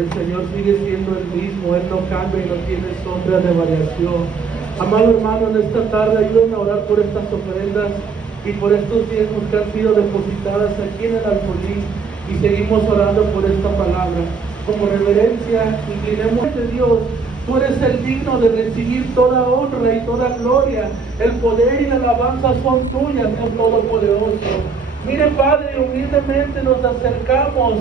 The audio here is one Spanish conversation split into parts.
El Señor sigue siendo el mismo, Él no cambia y no tiene sombra de variación. Amado hermano, en esta tarde ayúdame a orar por estas ofrendas y por estos diezmos que han sido depositadas aquí en el alfolí, y seguimos orando por esta palabra. Como reverencia, inclinemos a Dios. Tú eres el digno de recibir toda honra y toda gloria. El poder y la alabanza son tuyas, Dios Todopoderoso. Mire, Padre, humildemente nos acercamos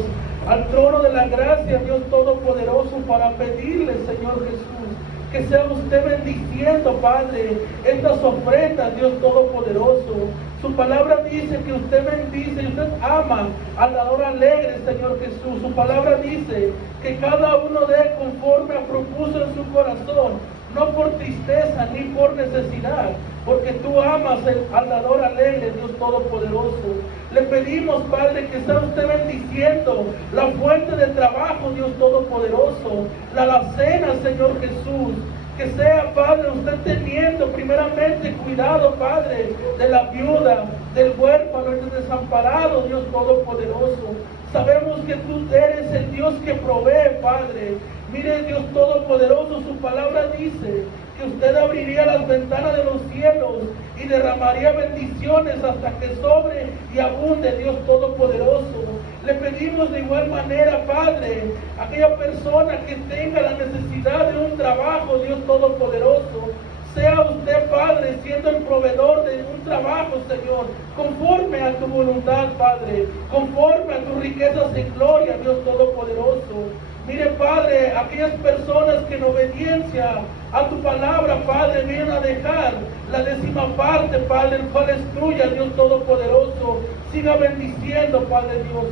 al trono de la gracia, Dios Todopoderoso, para pedirle, Señor Jesús, que sea usted bendiciendo, Padre, estas ofrendas, Dios Todopoderoso. Su palabra dice que usted bendice y usted ama al dador alegre, Señor Jesús. Su palabra dice que cada uno dé conforme propuso en su corazón, no por tristeza ni por necesidad, porque tú amas al dador alegre, Dios Todopoderoso. Le pedimos, Padre, que sea usted bendiciendo la fuente de trabajo, Dios Todopoderoso, la alacena, Señor Jesús. Que sea, Padre, usted teniendo primeramente cuidado, Padre, de la viuda, del huérfano y del desamparado, Dios Todopoderoso. Sabemos que tú eres el Dios que provee, Padre. Mire, Dios Todopoderoso, su palabra dice que usted abriría las ventanas de los cielos y derramaría bendiciones hasta que sobre y abunde, Dios Todopoderoso. Le pedimos de igual manera, Padre, aquella persona que tenga la necesidad de un trabajo, Dios Todopoderoso, sea usted, Padre, siendo el proveedor de un trabajo, Señor, conforme a tu voluntad, Padre, conforme a tus riquezas en gloria, Dios Todopoderoso. Mire, Padre, aquellas personas que en obediencia a tu palabra, Padre, vienen a dejar la 10ª parte, Padre, el cual es tuya, Dios Todopoderoso. Siga bendiciendo, Padre Dios.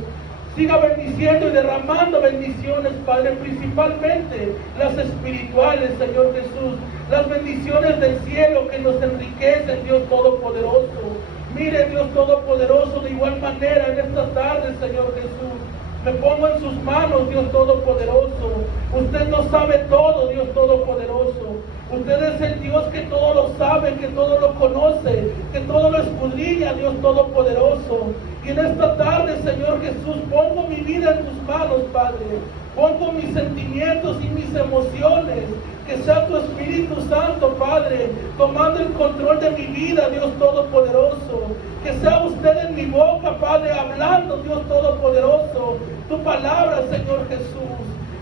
Siga bendiciendo y derramando bendiciones, Padre, principalmente las espirituales, Señor Jesús. Las bendiciones del cielo que nos enriquecen, Dios Todopoderoso. Mire, Dios Todopoderoso, de igual manera en esta tarde, Señor Jesús, me pongo en sus manos, Dios Todopoderoso. Usted lo sabe todo, Dios Todopoderoso. Usted es el Dios que todo lo sabe, que todo lo conoce, que todo lo escudriña, Dios Todopoderoso. Y en esta tarde, Señor Jesús, pongo mi vida en tus manos, Padre. Pongo mis sentimientos y mis emociones. Que sea tu Espíritu Santo, Padre, tomando el control de mi vida, Dios Todopoderoso. Que sea usted en mi boca, Padre, hablando, Dios Todopoderoso, tu palabra, Señor Jesús.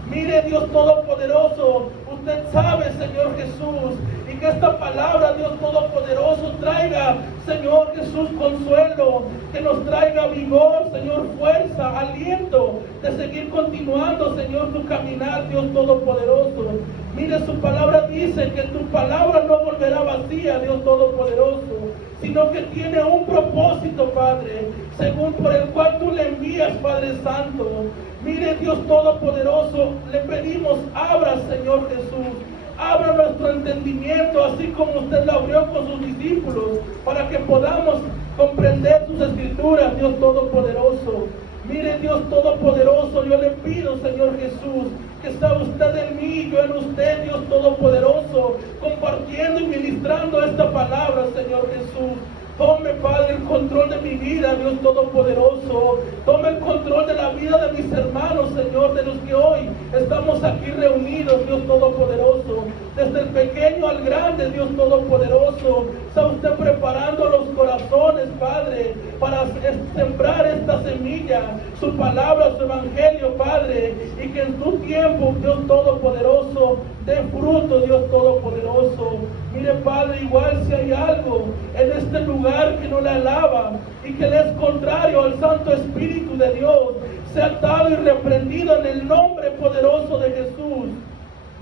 Mire, Dios Todopoderoso, usted sabe, Señor Jesús, y que esta palabra, Dios Todopoderoso, traiga, Señor Jesús, consuelo, que nos traiga vigor, Señor, fuerza, aliento, de seguir continuando, Señor, tu caminar, Dios Todopoderoso. Mire, su palabra dice que tu palabra no volverá vacía, Dios Todopoderoso, sino que tiene un propósito, Padre, según por el cual tú le envías, Padre Santo. Mire, Dios Todopoderoso, le pedimos, abra, Señor Jesús, abra nuestro entendimiento, así como usted lo abrió con sus discípulos, para que podamos comprender sus escrituras, Dios Todopoderoso. Mire, Dios Todopoderoso, yo le pido, Señor Jesús, que está usted en mí, yo en usted, Dios Todopoderoso, compartiendo y ministrando esta palabra, Señor Jesús. Tome, Padre, el control de mi vida, Dios Todopoderoso. Tome el control de la vida de mis hermanos, Señor, de los que hoy estamos aquí reunidos, Dios Todopoderoso. Desde el pequeño al grande, Dios Todopoderoso. Está usted preparando los corazones, Padre, para sembrar esta semilla, su palabra, su evangelio, Padre. Y que en tu tiempo, Dios Todopoderoso, dé fruto, Dios Todopoderoso. Mire, Padre, igual si hay algo en este lugar que no le alaba y que le es contrario al Santo Espíritu de Dios, sea atado y reprendido en el nombre poderoso de Jesús.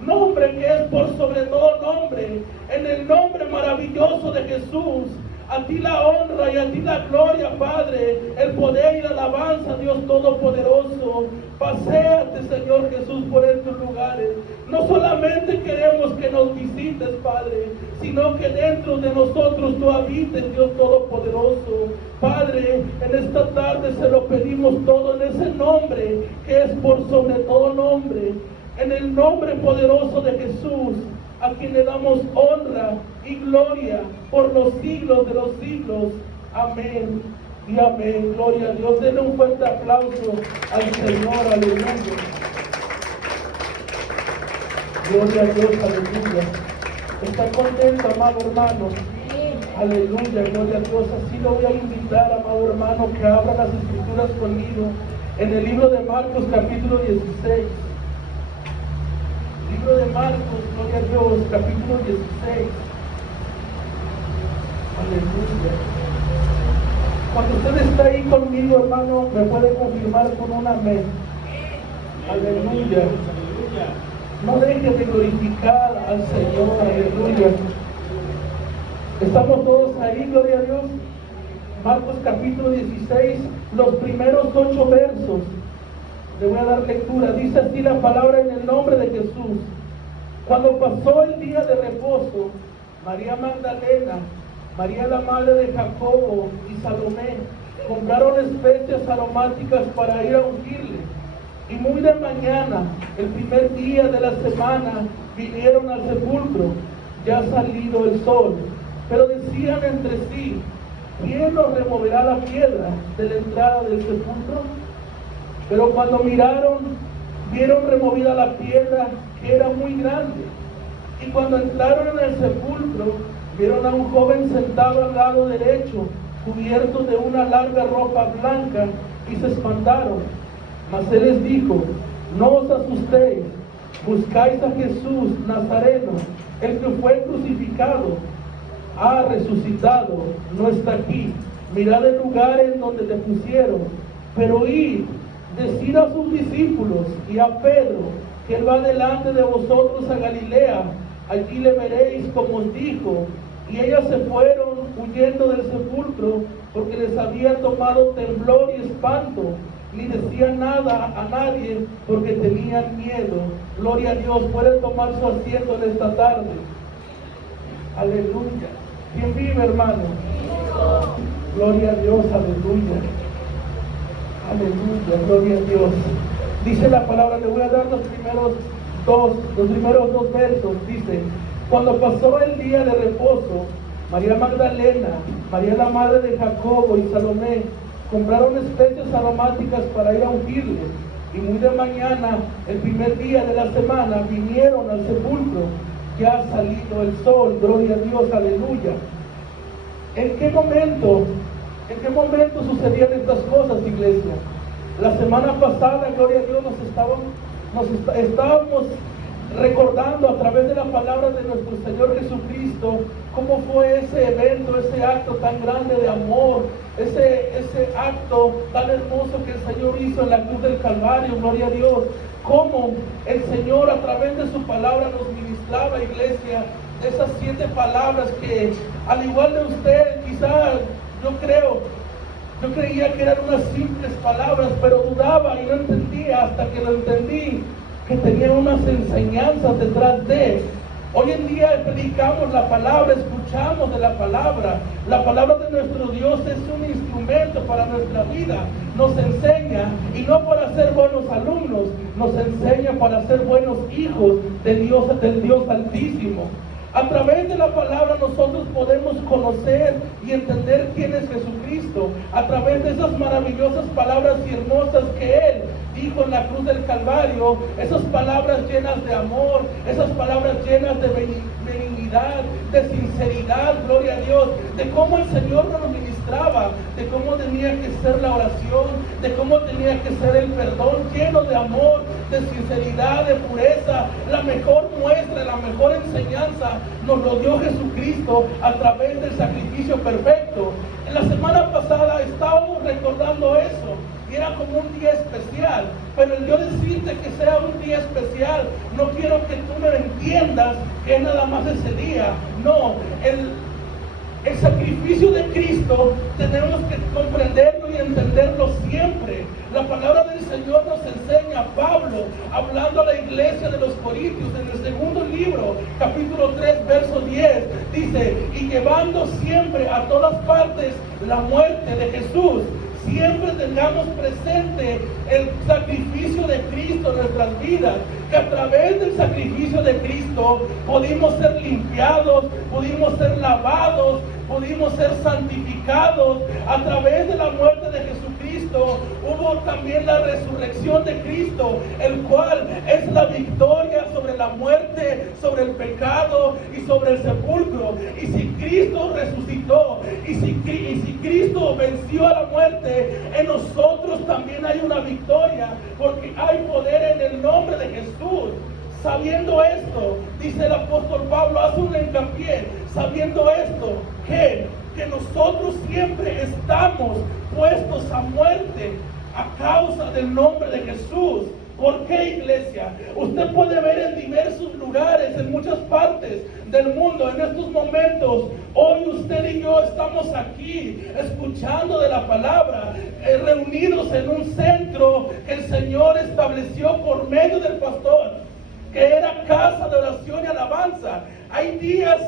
Nombre que es por sobre todo nombre, en el nombre maravilloso de Jesús. A ti la honra y a ti la gloria, Padre, el poder y la alabanza, Dios Todopoderoso. Paséate, Señor Jesús, por estos lugares. No solamente queremos que nos visites, Padre, sino que dentro de nosotros tú habites, Dios Todopoderoso. Padre, en esta tarde se lo pedimos todo en ese nombre que es por sobre todo nombre. En el nombre poderoso de Jesús, a quien le damos honra y gloria por los siglos de los siglos. Amén y amén. Gloria a Dios. Denle un fuerte aplauso al Señor. Aleluya. Gloria a Dios, aleluya. ¿Está contento, amado hermano? Aleluya, gloria a Dios. Así lo voy a invitar, amado hermano, que abra las escrituras conmigo en el libro de Marcos, capítulo 16. Libro de Marcos, gloria a Dios, capítulo 16. Aleluya. Cuando usted está ahí conmigo, hermano, me puede confirmar con un amén. Aleluya. No deje de glorificar al Señor. Aleluya. Estamos todos ahí, gloria a Dios. Marcos capítulo 16, los primeros 8 versos. Le voy a dar lectura. Dice así la palabra en el nombre de Jesús. Cuando pasó el día de reposo, María Magdalena, María la madre de Jacobo y Salomé compraron especias aromáticas para ir a ungirle. Y muy de mañana, el primer día de la semana, vinieron al sepulcro, ya salido el sol. Pero decían entre sí: ¿quién nos removerá la piedra de la entrada del sepulcro? Pero cuando miraron, vieron removida la piedra, que era muy grande. Y cuando entraron en el sepulcro, vieron a un joven sentado al lado derecho, cubierto de una larga ropa blanca, y se espantaron. Mas él les dijo: no os asustéis, buscáis a Jesús Nazareno, el que fue crucificado. Ha resucitado, no está aquí. Mirad el lugar en donde le pusieron. Pero id, decid a sus discípulos y a Pedro que él va delante de vosotros a Galilea. Allí le veréis como os dijo. Y ellas se fueron huyendo del sepulcro, porque les había tomado temblor y espanto. Ni decían nada a nadie, porque tenían miedo. Gloria a Dios. Pueden tomar su asiento en esta tarde. Aleluya. ¿Quién vive, hermano? Gloria a Dios, aleluya. Aleluya, gloria a Dios. Dice la palabra, le voy a dar los primeros dos versos. Dice: cuando pasó el día de reposo, María Magdalena, María la madre de Jacobo y Salomé compraron especias aromáticas para ir a ungirle. Y muy de mañana, el primer día de la semana, vinieron al sepulcro, ya ha salido el sol. Gloria a Dios, aleluya. ¿En qué momento sucedían estas cosas, iglesia? La semana pasada, gloria a Dios, estábamos recordando a través de la palabra de nuestro Señor Jesucristo cómo fue ese evento, ese acto tan grande de amor, ese acto tan hermoso que el Señor hizo en la cruz del Calvario. Gloria a Dios. Cómo el Señor a través de su palabra nos ministraba, iglesia, esas 7 palabras que, al igual de usted, quizás yo creía que eran unas simples palabras, pero dudaba y no entendía hasta que lo entendí, que tenían unas enseñanzas detrás de. Hoy en día predicamos la palabra, escuchamos de la palabra. La palabra de nuestro Dios es un instrumento para nuestra vida. Nos enseña, y no para ser buenos alumnos, nos enseña para ser buenos hijos del Dios Altísimo. A través de la palabra nosotros podemos conocer y entender quién es Jesucristo. A través de esas maravillosas palabras y hermosas que Él dijo en la cruz del Calvario, esas palabras llenas de amor, esas palabras llenas de benignidad, de sinceridad, gloria a Dios, de cómo el Señor nos ministraba, de cómo tenía que ser la oración, de cómo tenía que ser el perdón, lleno de amor, de sinceridad, de pureza. La mejor muestra, la mejor enseñanza nos lo dio Jesucristo a través del sacrificio perfecto. En la semana pasada estábamos recordando eso, y era como un día especial, pero el yo decirte que sea un día especial, no quiero que tú me entiendas que es nada más ese día. No, el sacrificio de Cristo tenemos que comprenderlo y entenderlo siempre. La palabra del Señor nos enseña, Pablo, hablando a la iglesia de los Corintios, en el segundo libro, capítulo 3, verso 10, dice: y llevando siempre a todas partes la muerte de Jesús, siempre tengamos presente el sacrificio de Cristo en nuestras vidas, que a través del sacrificio de Cristo pudimos ser limpiados, pudimos ser lavados, pudimos ser santificados. A través de la muerte de Jesucristo hubo también la resurrección de Cristo, el cual es la victoria sobre la muerte sobre el pecado y sobre el sepulcro. Y si Cristo resucitó, y si Cristo venció a la muerte, en nosotros también hay una victoria, porque hay poder en el nombre de Jesús. Sabiendo esto, dice el apóstol Pablo, hace un hincapié, sabiendo esto, que nosotros siempre estamos puestos a muerte a causa del nombre de Jesús. ¿Por qué, iglesia? Usted puede ver en diversos lugares, en muchas partes del mundo, en estos momentos. Hoy usted y yo estamos aquí escuchando de la palabra, reunidos en un centro que el Señor estableció por medio del pastor, que era casa de oración y alabanza. Hay días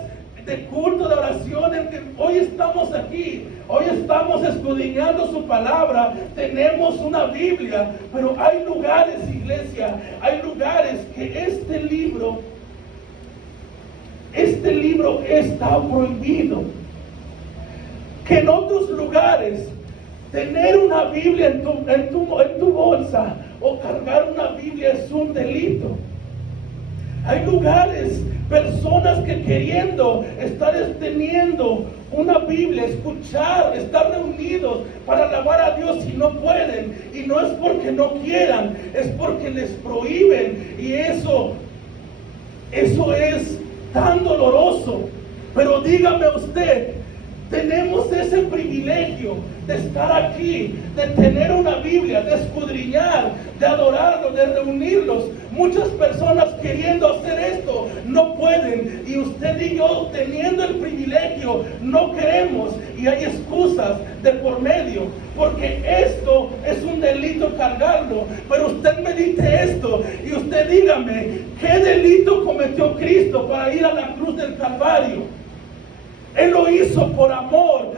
de culto de oración en que hoy estamos aquí, hoy estamos escudriñando su palabra, tenemos una Biblia, pero hay lugares, iglesia, hay lugares que este libro está prohibido. Que en otros lugares tener una Biblia en tu bolsa o cargar una Biblia es un delito. Hay lugares, personas que queriendo estar teniendo una Biblia, escuchar, estar reunidos para alabar a Dios y no pueden. Y no es porque no quieran, es porque les prohíben. Y eso es tan doloroso. Pero dígame usted, tenemos ese privilegio de estar aquí, de tener una Biblia, de escudriñar, de adorarlo, de reunirlos. Muchas personas queriendo hacer esto no pueden, y usted y yo teniendo el privilegio no queremos, y hay excusas de por medio, porque esto es un delito cargarlo. Pero usted medite esto y usted dígame, ¿qué delito cometió Cristo para ir a la cruz del Calvario? Él lo hizo por amor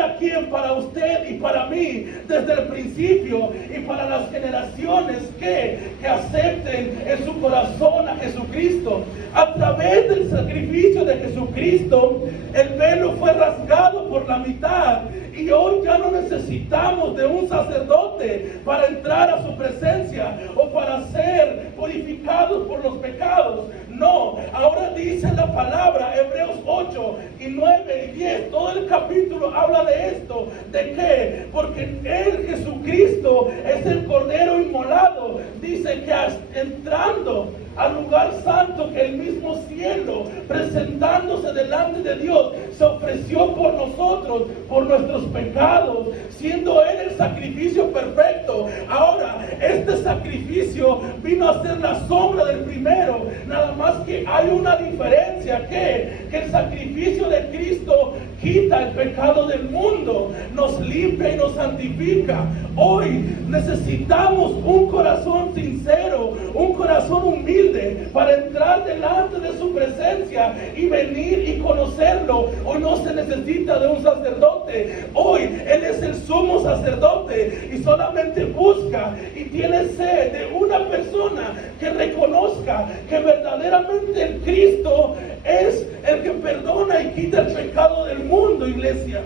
a quien, para usted y para mí, desde el principio, y para las generaciones que acepten en su corazón a Jesucristo. A través del sacrificio de Jesucristo, el velo fue rasgado por la mitad, y hoy ya no necesitamos de un sacerdote para entrar a su presencia o para ser purificados por los pecados. No, ahora dice la palabra, Hebreos 8 y 9 y 10, todo el capítulo habla de esto. ¿De qué? Porque Él, Jesucristo, es el Cordero inmolado. Dice que entrando al lugar santo, que el mismo cielo, presentándose delante de Dios, se ofreció por nosotros, por nuestros pecados, siendo Él el sacrificio perfecto. Ahora, este sacrificio vino a ser la sombra del primero, nada más que hay una diferencia, que el sacrificio de Cristo quita el pecado del mundo, nos limpia y nos santifica. Hoy necesitamos un corazón sincero, un corazón humilde para entrar delante de su presencia y venir y conocerlo. Hoy no se necesita de un sacerdote, hoy Él es el sumo sacerdote, y solamente busca y tiene sed de una persona que reconozca que verdaderamente el Cristo es el que perdona y quita el pecado del mundo, iglesia.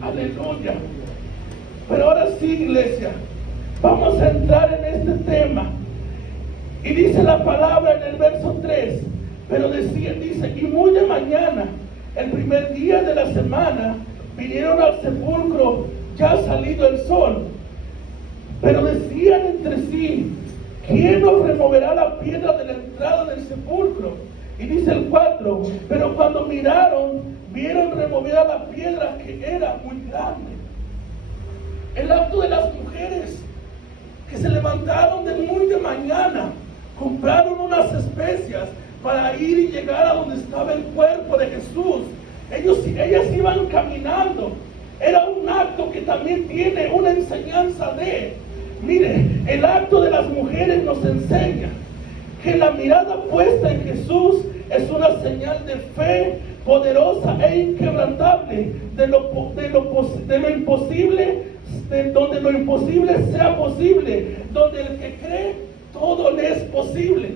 Aleluya. Pero ahora sí, iglesia, vamos a entrar en este tema. Y dice la palabra en el verso 3, pero dice, y muy de mañana, el primer día de la semana, vinieron al sepulcro ya salido el sol. Pero decían entre sí, ¿quién nos removerá la piedra de la entrada del sepulcro? Y dice el 4, pero cuando miraron, vieron removida la piedra, que era muy grande. El acto de las mujeres que se levantaron de muy de mañana, compraron unas especias para ir y llegar a donde estaba el cuerpo de Jesús. Ellas iban caminando. Era un acto que también tiene una enseñanza de, mire, el acto de las mujeres nos enseña que la mirada puesta en Jesús es una señal de fe poderosa e inquebrantable, donde lo imposible sea posible, donde el que cree todo le es posible.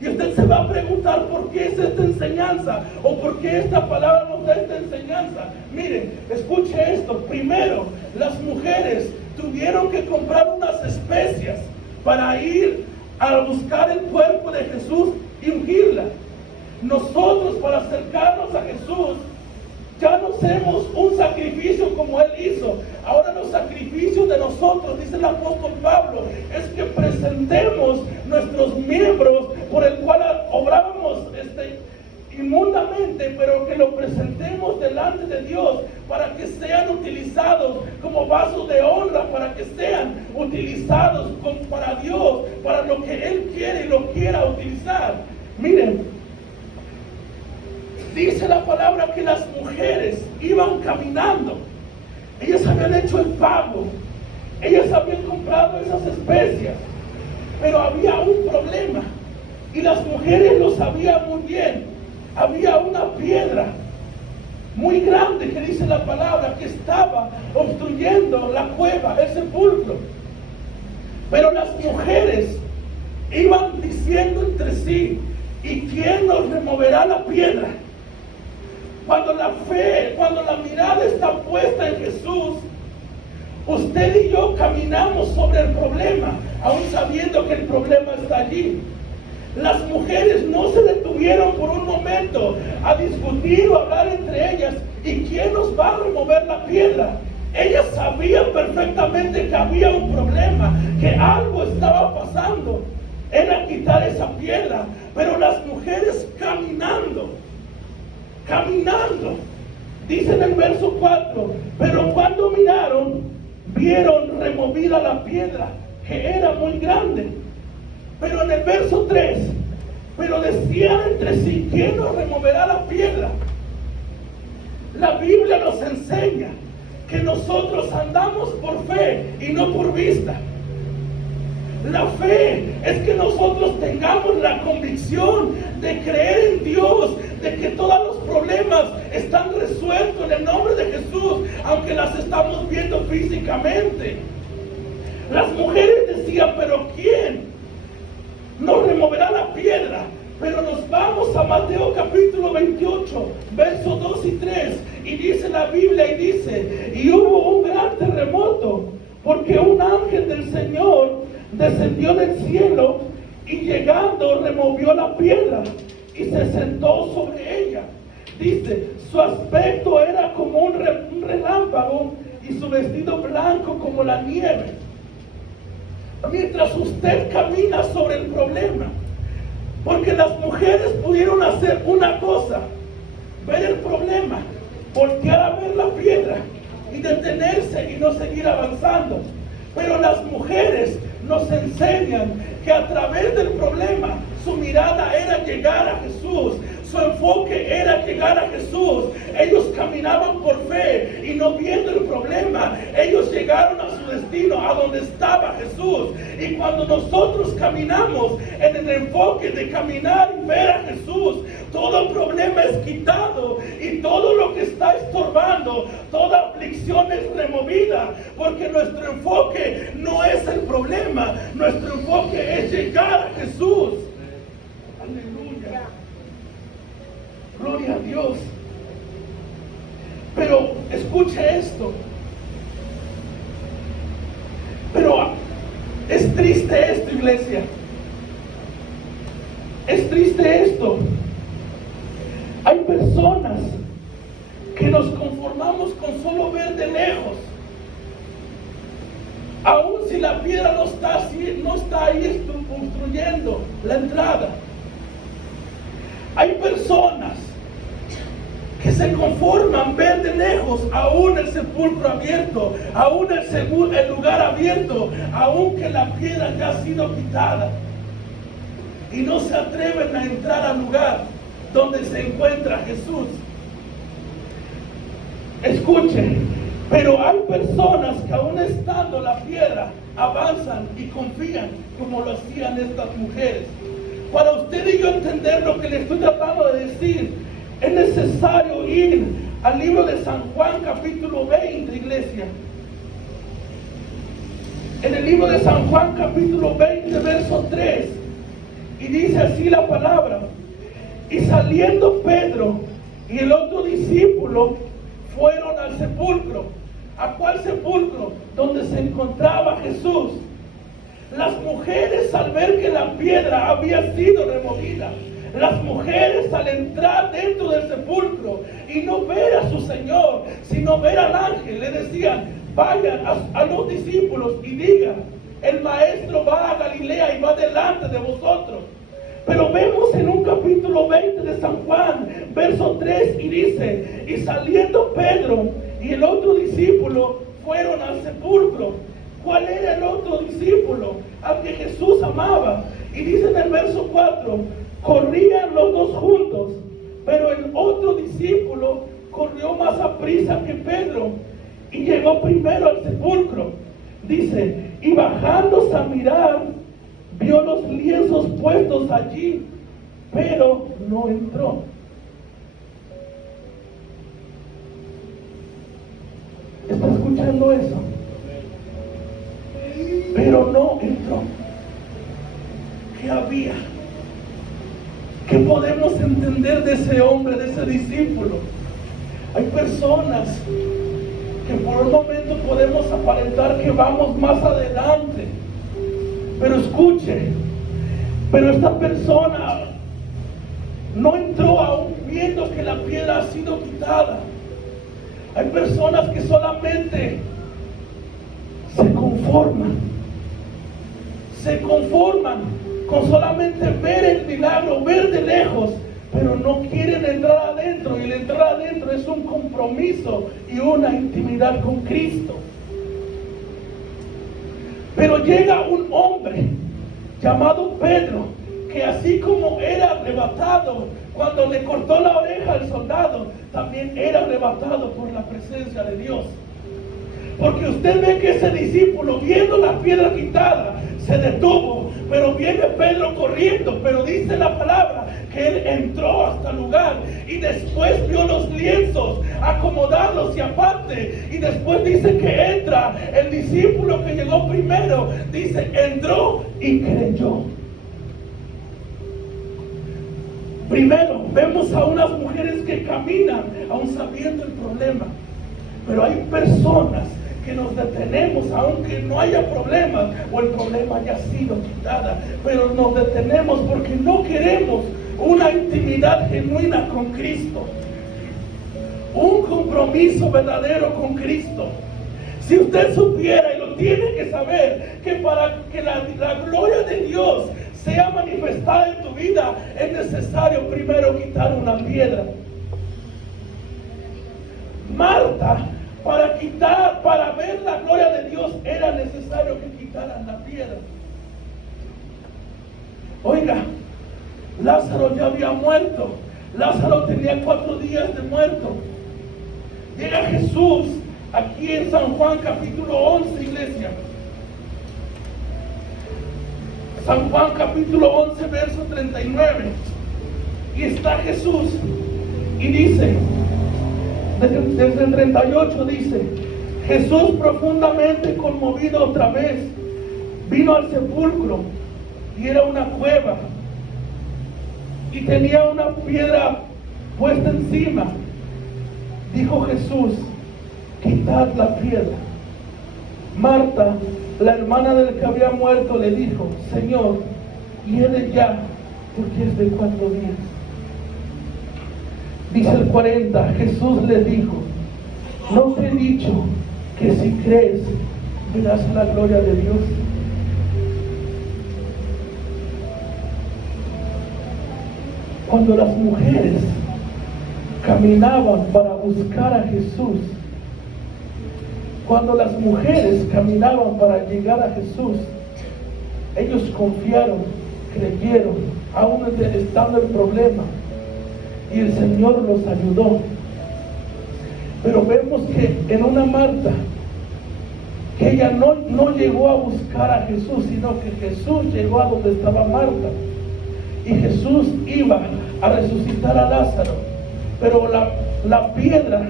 Y usted se va a preguntar por qué es esta enseñanza, o por qué esta palabra nos da esta enseñanza. Mire, escuche esto. Primero, las mujeres tuvieron que comprar unas especias para ir a buscar el cuerpo de Jesús y ungirla. Nosotros, para acercarnos a Jesús, ya no hacemos un sacrificio como Él hizo. Ahora los sacrificios de nosotros, dice el apóstol Pablo, es que presentemos nuestros miembros por el cual obrábamos inmundamente, pero que lo presentemos delante de Dios para que sean utilizados como vasos de honra, para que sean utilizados para Dios, para lo que Él quiere y lo quiera utilizar. Miren, dice la palabra que las mujeres iban caminando. Ellas habían hecho el pago. Ellas habían comprado esas especias. Pero había un problema. Y las mujeres lo sabían muy bien. Había una piedra muy grande, que dice la palabra, que estaba obstruyendo la cueva, el sepulcro. Pero las mujeres iban diciendo entre sí: ¿y quién nos removerá la piedra? Cuando la fe, cuando la mirada está puesta en Jesús, usted y yo caminamos sobre el problema, aún sabiendo que el problema está allí. Las mujeres no se detuvieron por un momento a discutir o hablar entre ellas: ¿y quién nos va a remover la piedra? Ellas sabían perfectamente que había un problema, que algo estaba pasando. Era quitar esa piedra. Pero las mujeres caminando, dice en el verso 4, pero cuando miraron, vieron removida la piedra, que era muy grande. Pero en el verso 3, pero decían entre sí: ¿quién nos removerá la piedra? La Biblia nos enseña que nosotros andamos por fe y no por vista. La fe es que nosotros tengamos la convicción de creer en Dios, de que todos los problemas están resueltos en el nombre de Jesús, aunque las estamos viendo físicamente. Las mujeres decían: ¿pero quién nos removerá la piedra? Pero nos vamos a Mateo capítulo 28, versos 2 y 3, y dice la Biblia, y dice: y hubo un gran terremoto, porque un ángel del Señor descendió del cielo, y llegando removió la piedra y se sentó sobre ella. Dice: su aspecto era como un relámpago, y su vestido blanco como la nieve. Mientras usted camina sobre el problema, porque las mujeres pudieron hacer una cosa: ver el problema, voltear a ver la piedra y detenerse y no seguir avanzando. Pero las mujeres nos enseñan que a través del problema su mirada era llegar a Jesús, su enfoque era llegar a Jesús. Ellos caminaban por fe y no viendo el problema. Ellos llegaron a su destino, a donde estaba Jesús. Y cuando nosotros caminamos en el enfoque de caminar y ver a Jesús, todo problema es quitado y todo lo que está estorbando, toda aflicción es removida, porque nuestro enfoque no es el problema, nuestro enfoque es llegar a Jesús. Aleluya. Gloria a Dios. Pero escuche esto. Pero es triste esto, iglesia. Es triste esto. Hay personas que nos conformamos con solo ver de lejos. Aun si la piedra no está ahí obstruyendo la entrada. Hay personas que se conforman ver de lejos aún el sepulcro abierto, aún el lugar abierto, aún que la piedra ya ha sido quitada, y no se atreven a entrar al lugar donde se encuentra Jesús. Escuchen, pero hay personas que aún estando la piedra avanzan y confían como lo hacían estas mujeres. Para usted y yo entender lo que le estoy tratando de decir, es necesario ir al libro de San Juan capítulo 20, iglesia. En el libro de San Juan capítulo 20, verso 3, y dice así la palabra: y saliendo Pedro y el otro discípulo fueron al sepulcro. ¿A cuál sepulcro? Donde se encontraba Jesús. Las mujeres, al ver que la piedra había sido removida, las mujeres, al entrar dentro del sepulcro y no ver a su Señor, sino ver al ángel, le decían: vayan a los discípulos y digan, el maestro va a Galilea y va delante de vosotros. Pero vemos en un capítulo 20 de San Juan, verso 3, y dice: y saliendo Pedro y el otro discípulo fueron al sepulcro. ¿Cuál era el otro discípulo al que Jesús amaba? Y dice en el verso 4: corrían los dos juntos, pero el otro discípulo corrió más aprisa que Pedro y llegó primero al sepulcro. Dice: y bajándose a mirar, vio los lienzos puestos allí, pero no entró. ¿Está escuchando eso? Pero no entró. ¿Qué había? ¿Qué podemos entender de ese hombre, de ese discípulo? Hay personas que por un momento podemos aparentar que vamos más adelante, pero escuche, pero esta persona no entró aún viendo que la piedra ha sido quitada. Hay personas que solamente se conforman con solamente ver el milagro, ver de lejos, pero no quieren entrar adentro, y el entrar adentro es un compromiso y una intimidad con Cristo. Pero llega un hombre llamado Pedro, que así como era arrebatado cuando le cortó la oreja al soldado, también era arrebatado por la presencia de Dios. Porque usted ve que ese discípulo, viendo la piedra quitada, se detuvo, pero viene Pedro corriendo, pero dice la palabra que él entró hasta el lugar y después vio los lienzos acomodados y aparte, y después dice que entra el discípulo que llegó primero, dice, entró y creyó. Primero vemos a unas mujeres que caminan aún sabiendo el problema, pero hay personas que nos detenemos aunque no haya problemas o el problema haya sido quitada, pero nos detenemos porque no queremos una intimidad genuina con Cristo, un compromiso verdadero con Cristo. Si usted supiera, y lo tiene que saber, que para que la gloria de Dios sea manifestada en tu vida, es necesario primero quitar una piedra. Marta, para ver la gloria de Dios, era necesario que quitaran la piedra. Oiga, Lázaro ya había muerto. Lázaro tenía 4 días de muerto. Llega Jesús aquí en San Juan capítulo 11, iglesia. San Juan capítulo 11, verso 39. Y está Jesús y dice, desde el 38 dice: Jesús, profundamente conmovido otra vez, vino al sepulcro, y era una cueva y tenía una piedra puesta encima. Dijo Jesús: quitad la piedra. Marta, la hermana del que había muerto, le dijo: Señor, hiede ya, porque es de 4 días. Dice el 40, Jesús le dijo: ¿no te he dicho que si crees verás la gloria de Dios? Cuando las mujeres caminaban para buscar a Jesús, cuando las mujeres caminaban para llegar a Jesús, ellos confiaron, creyeron, aún estando el problema, y el Señor los ayudó. Pero vemos que en una Marta, que ella no llegó a buscar a Jesús, sino que Jesús llegó a donde estaba Marta, y Jesús iba a resucitar a Lázaro. Pero la piedra,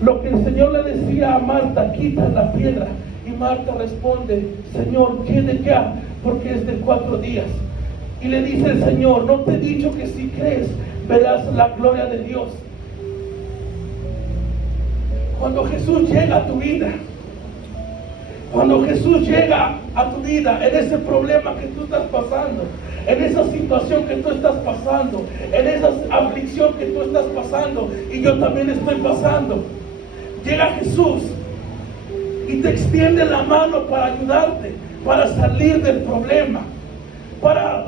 lo que el Señor le decía a Marta: quita la piedra, y Marta responde: Señor, tiene ya, porque es de 4 días. Y le dice el Señor: ¿no te he dicho que si crees verás la gloria de Dios? Cuando Jesús llega a tu vida, Cuando Jesús llega a tu vida, en ese problema que tú estás pasando, en esa situación que tú estás pasando, en esa aflicción que tú estás pasando, y yo también estoy pasando, llega Jesús y te extiende la mano para ayudarte, para salir del problema, para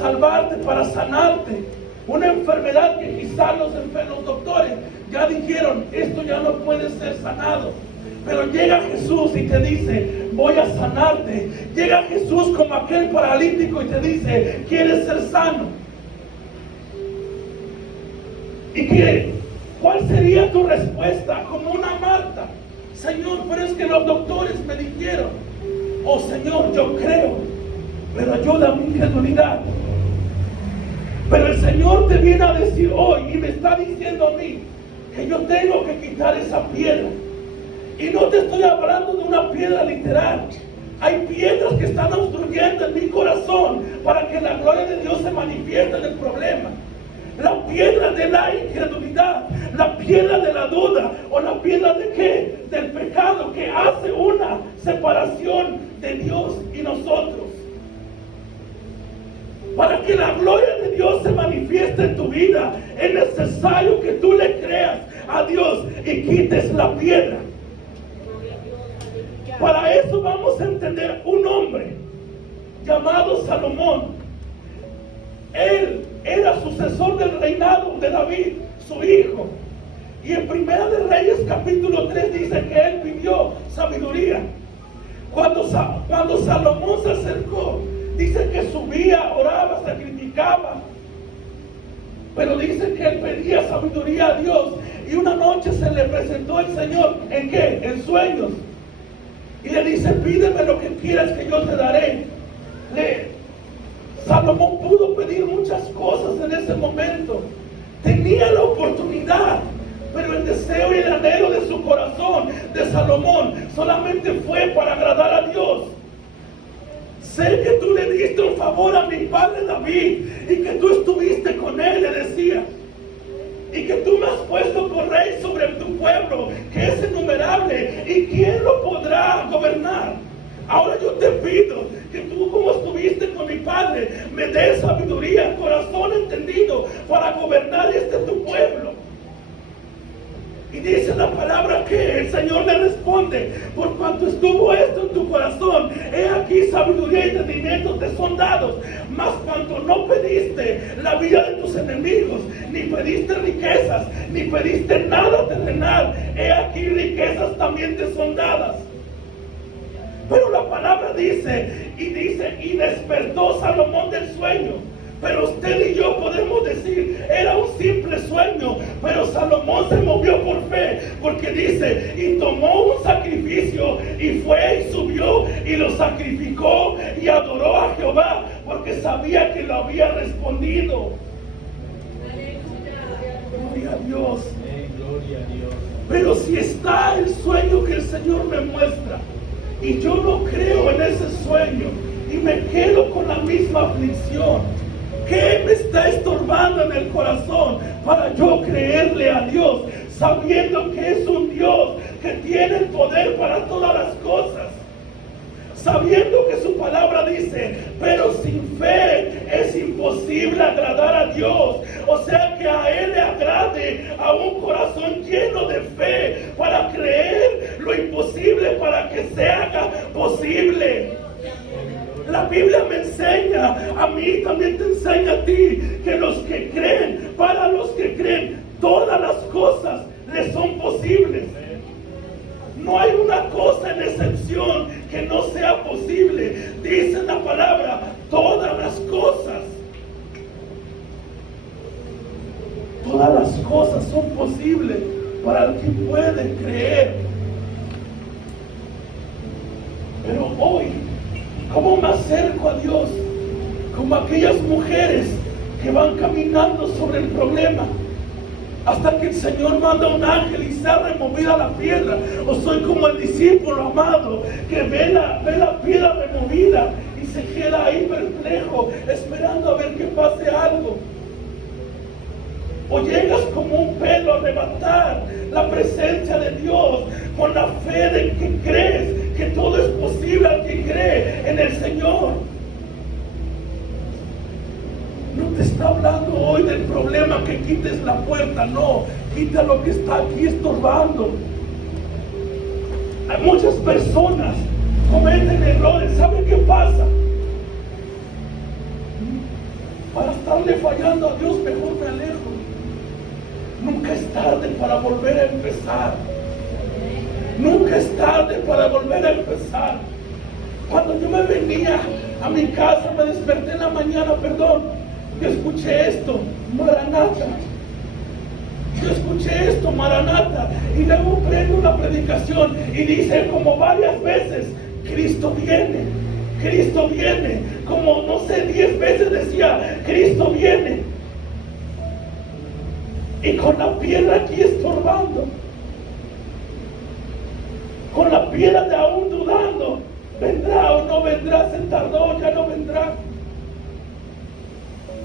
salvarte, para sanarte. Una enfermedad que quizás los doctores ya dijeron, esto ya no puede ser sanado. Pero llega Jesús y te dice, voy a sanarte. Llega Jesús como aquel paralítico y te dice, ¿quieres ser sano? ¿Cuál sería tu respuesta? Como una Marta: Señor, pero es que los doctores me dijeron. Oh Señor, yo creo, pero ayuda a mi incredulidad. Pero el Señor te viene a decir hoy y me está diciendo a mí que yo tengo que quitar esa piedra. Y no te estoy hablando de una piedra literal. Hay piedras que están obstruyendo en mi corazón para que la gloria de Dios se manifieste en el problema. La piedra de la incredulidad, la piedra de la duda, o la piedra de qué? Del pecado, que hace una separación de Dios y nosotros. Para que la gloria de Dios se manifieste en tu vida, es necesario que tú le creas a Dios y quites la piedra. Para eso vamos a entender un hombre llamado Salomón. Él era sucesor del reinado de David, su hijo. Y en Primera de Reyes capítulo 3 dice que él pidió sabiduría. Cuando Salomón se acercó, dice que subía, oraba, sacrificaba. Pero dice que él pedía sabiduría a Dios. Y una noche se le presentó el Señor. ¿En qué? En sueños. Y le dice, pídeme lo que quieras que yo te daré. Salomón pudo pedir muchas cosas en ese momento. Tenía la oportunidad, pero el deseo y el anhelo de su corazón, de Salomón, solamente fue para agradar a Dios. Sé que tú le diste un favor a mi padre David y que tú estuviste con él, le decía. Y que tú me has puesto por rey sobre tu pueblo, que es innumerable, y quién lo podrá gobernar. Ahora yo te pido que tú, como estuviste con mi padre, me des sabiduría, corazón entendido, para gobernar tu pueblo. Y dice la palabra que el Señor le responde, por cuanto estuvo esto en tu corazón, he aquí sabiduría y entendimiento te son dados. Mas cuanto no pediste la vida de tus enemigos, ni pediste riquezas, ni pediste nada terrenal, he aquí riquezas también te son dadas. Pero la palabra dice, y despertó Salomón del sueño. Pero usted y yo podemos decir, era un simple sueño, pero Salomón se movió por fe, porque dice, y tomó un sacrificio, y fue y subió, y lo sacrificó, y adoró a Jehová, porque sabía que lo había respondido. Gloria a Dios. Gloria a Dios. Pero si está el sueño que el Señor me muestra, y yo no creo en ese sueño, y me quedo con la misma aflicción, ¿qué me está estorbando en el corazón para yo creerle a Dios, sabiendo que es un Dios que tiene el poder para todas las cosas? Sabiendo que su palabra dice, pero sin fe es imposible agradar a Dios. O sea que a Él le agrade a un corazón lleno de fe para creer lo imposible para que se haga posible. La Biblia me enseña, a mí también te enseña a ti, que los que creen, para los que creen, todas las cosas les son posibles. No hay una cosa en excepción que no sea posible. Dice la palabra, todas las cosas. Todas las cosas son posibles para el que puede creer. Pero hoy, ¿cómo me acerco a Dios? Como aquellas mujeres que van caminando sobre el problema hasta que el Señor manda un ángel y sea removida la piedra. O soy como el discípulo amado que ve la piedra removida y se queda ahí perplejo, esperando a ver que pase algo. O llegas como un pelo a arrebatar la presencia de Dios con la fe de que crees que todo es posible al que cree en el Señor. No te está hablando hoy del problema que quites la puerta, no, quita lo que está aquí estorbando. Hay muchas personas cometen errores. ¿Sabe qué pasa? Para estarle fallando a Dios, mejor me alejo. Nunca es tarde para volver a empezar. Nunca es tarde para volver a empezar. Cuando yo me venía a mi casa, me desperté en la mañana, yo escuché esto, Maranata. Yo escuché esto, Maranata, y luego prendo una predicación y dice como varias veces, Cristo viene, Cristo viene. Como no sé, 10 veces decía, Cristo viene. Y con la piedra aquí estorbando, con la piedra de aún dudando, vendrá o no vendrá, se tardó, ya no vendrá.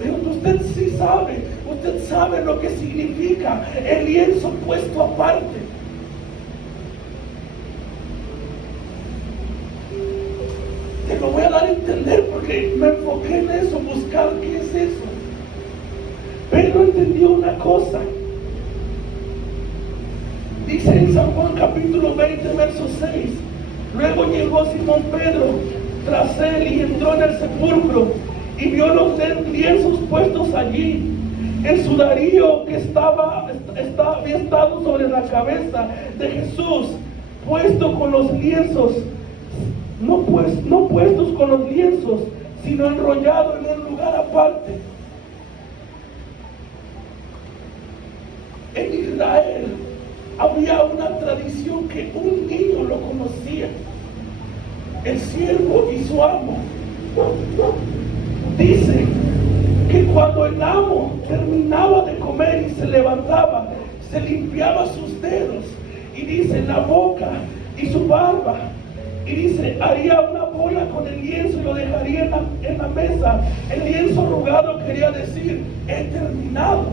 Pero usted sí sabe, usted sabe lo que significa el lienzo puesto aparte. Te lo voy a dar a entender porque me enfoqué en eso, buscar qué es eso. Pedro entendió una cosa. Dice en San Juan capítulo 20, verso 6. Luego llegó Simón Pedro tras él y entró en el sepulcro y vio los lienzos puestos allí. El sudario que había estado sobre la cabeza de Jesús, puesto con los lienzos, no puestos con los lienzos, sino enrollado en un lugar aparte. En Israel había una tradición que un niño lo conocía, el siervo y su amo. Dice que cuando el amo terminaba de comer y se levantaba, se limpiaba sus dedos, y dice la boca y su barba, y dice haría una bola con el lienzo y lo dejaría en la mesa. El lienzo arrugado quería decir he terminado.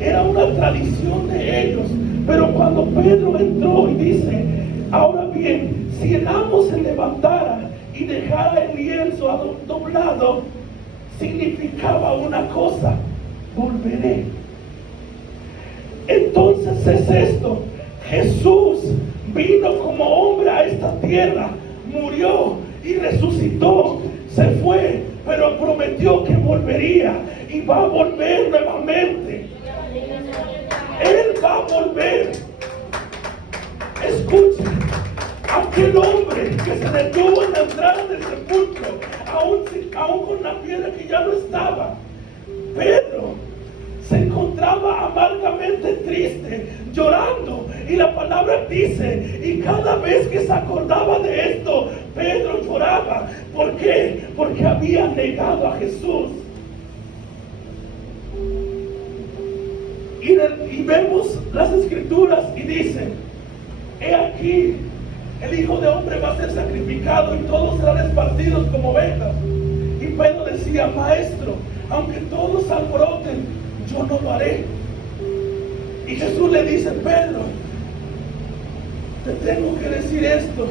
Era una tradición de ellos. Pero cuando Pedro entró y dice, ahora bien, si el amo se levantara y dejara el lienzo doblado, significaba una cosa: volveré. Entonces es esto: Jesús vino como hombre a esta tierra, murió y resucitó, se fue, pero prometió que volvería y va a volver nuevamente. Él va a volver. Escuche, aquel hombre que se detuvo en la entrada del sepulcro, aún con la piedra que ya no estaba, Pedro se encontraba amargamente triste, llorando, y la palabra dice, y cada vez que se acordaba de esto, Pedro lloraba. ¿Por qué? Porque había negado a Jesús. Y vemos las escrituras y dice, he aquí, el Hijo de Hombre va a ser sacrificado y todos serán esparcidos como ovejas. Y Pedro decía, Maestro, aunque todos alboroten, yo no lo haré. Y Jesús le dice, Pedro, te tengo que decir esto: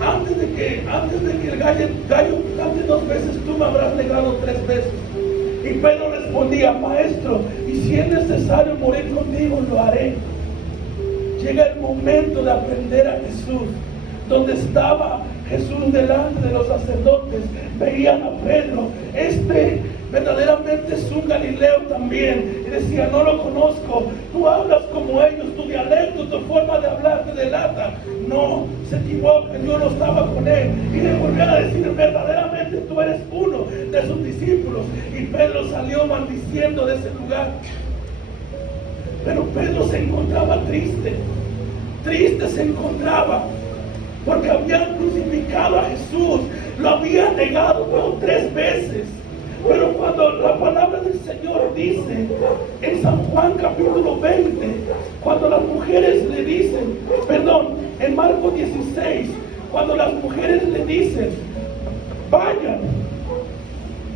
antes de que el gallo cante 2 veces, tú me habrás negado 3 veces. Y Pedro respondía, Maestro, y si es necesario morir contigo, lo haré. Llega el momento de aprender a Jesús. Donde estaba Jesús delante de los sacerdotes, veían a Pedro, verdaderamente es un Galileo también, y decía, no lo conozco, tú hablas como ellos, tu dialecto, tu forma de hablar te delata. No, se equivoca, Dios no estaba con él, y le volvió a decir, verdaderamente tú eres uno de sus discípulos. Y Pedro salió maldiciendo de ese lugar. Pero Pedro se encontraba triste se encontraba, porque habían crucificado a Jesús, lo habían negado por 3 veces. Pero cuando la palabra del Señor dice en San Juan capítulo 20, cuando las mujeres le dicen, en Marcos 16, cuando las mujeres le dicen, vayan,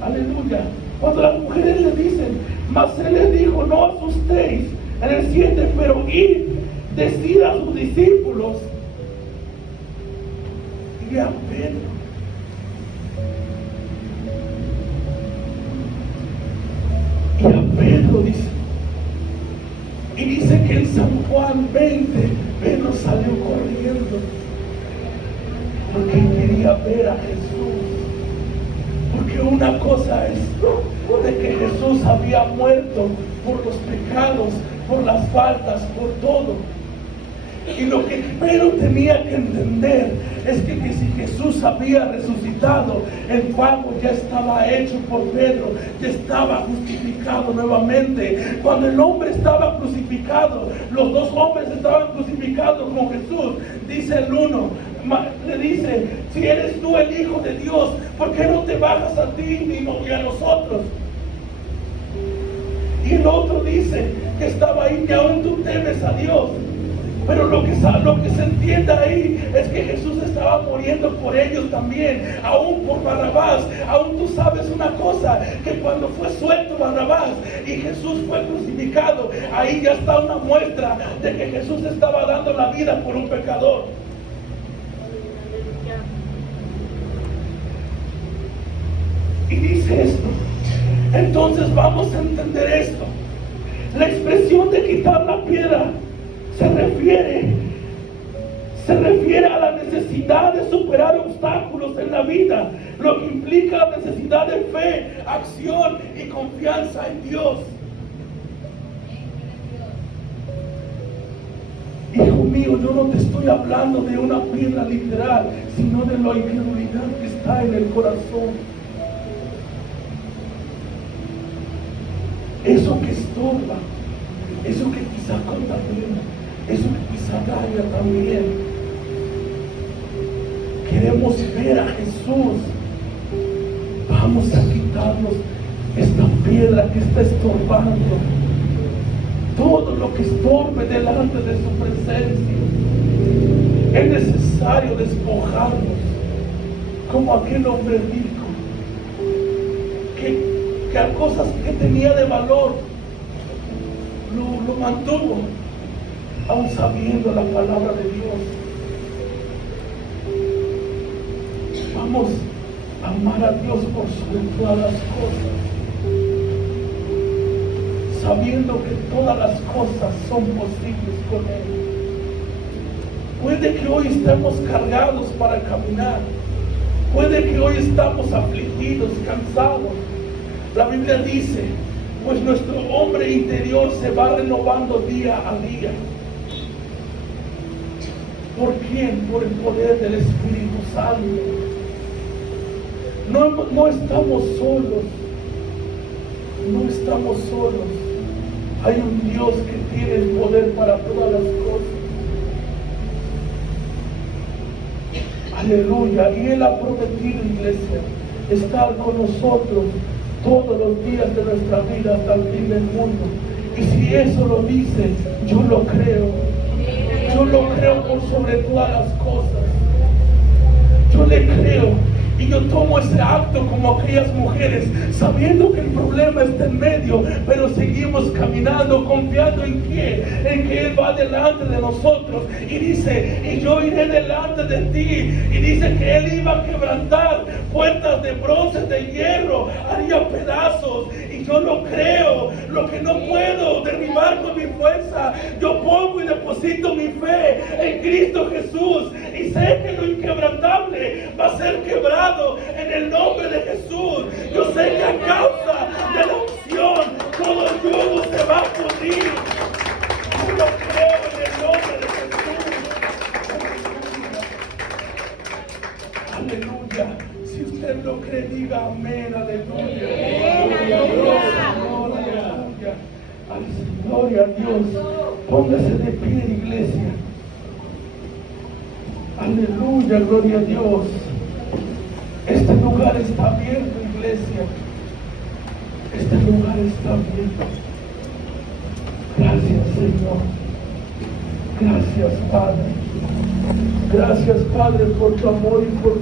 aleluya, cuando las mujeres le dicen, mas él les dijo, no asustéis, en el 7, pero id, decid a sus discípulos. Y ve a Pedro. Y a Pedro dice, y dice que en San Juan 20, Pedro salió corriendo, porque quería ver a Jesús. Porque una cosa es de que Jesús había muerto por los pecados, por las faltas, por todo. Y lo que Pedro tenía que entender es que si Jesús había resucitado, el pago ya estaba hecho por Pedro, ya estaba justificado nuevamente. Cuando el hombre estaba crucificado, los dos hombres estaban crucificados con Jesús. Dice el uno, le dice, si eres tú el Hijo de Dios, ¿por qué no te bajas a ti y a nosotros? Y el otro dice que estaba ahí, que aún tú temes a Dios. Pero lo que se entiende ahí es que Jesús estaba muriendo por ellos también, aún por Barrabás. Aún tú sabes una cosa, que cuando fue suelto Barrabás y Jesús fue crucificado, ahí ya está una muestra de que Jesús estaba dando la vida por un pecador. Y dice esto. Entonces vamos a entender esto. La expresión de quitar la piedra se refiere a la necesidad de superar obstáculos en la vida, lo que implica la necesidad de fe, acción y confianza en Dios. Hijo mío, yo no te estoy hablando de una piedra literal, sino de la incredulidad que está en el corazón. Eso que estorba, eso que quizá contamina, eso que quizá daña también. Queremos ver a Jesús. Vamos a quitarnos esta piedra que está estorbando. Todo lo que estorbe delante de su presencia. Es necesario despojarnos, como aquel hombre rico, que a cosas que tenía de valor lo mantuvo, aún sabiendo la palabra de Dios. Vamos a amar a Dios por sobre todas las cosas, sabiendo que todas las cosas son posibles con Él. Puede que hoy estemos cargados para caminar, puede que hoy estamos afligidos, cansados. La Biblia dice, pues nuestro hombre interior se va renovando día a día. ¿Por quién? Por el poder del Espíritu Santo. No estamos solos. No estamos solos. Hay un Dios que tiene el poder para todas las cosas. Aleluya. Y Él ha prometido, iglesia, estar con nosotros todos los días de nuestra vida hasta el fin del mundo. Y si eso lo dice, yo lo creo. Yo lo creo por sobre todas las cosas. Yo le creo. Y yo tomo ese acto como aquellas mujeres, sabiendo que el problema está en medio, pero seguimos caminando, confiando en que Él va delante de nosotros. Y dice, y yo iré delante de ti. Y dice que Él iba a quebrantar puertas de bronce, de hierro, haría pedazos. Y yo lo creo. Lo que no puedo derribar con mi fuerza, yo pongo y deposito mi fe en Cristo Jesús. Y sé que lo inquebrantable va a ser quebrado en el nombre de Jesús. Yo sé que a causa de la unción todo el yugo se va a pudrir. Yo lo creo en el nombre de Jesús. Aleluya. Si usted lo cree, diga amén. Aleluya. Gloria a Dios. Póngase de pie, iglesia. Aleluya, gloria a Dios. Este lugar está abierto, iglesia. Este lugar está abierto. Gracias, Señor. Gracias, Padre. Gracias, Padre, por tu amor y por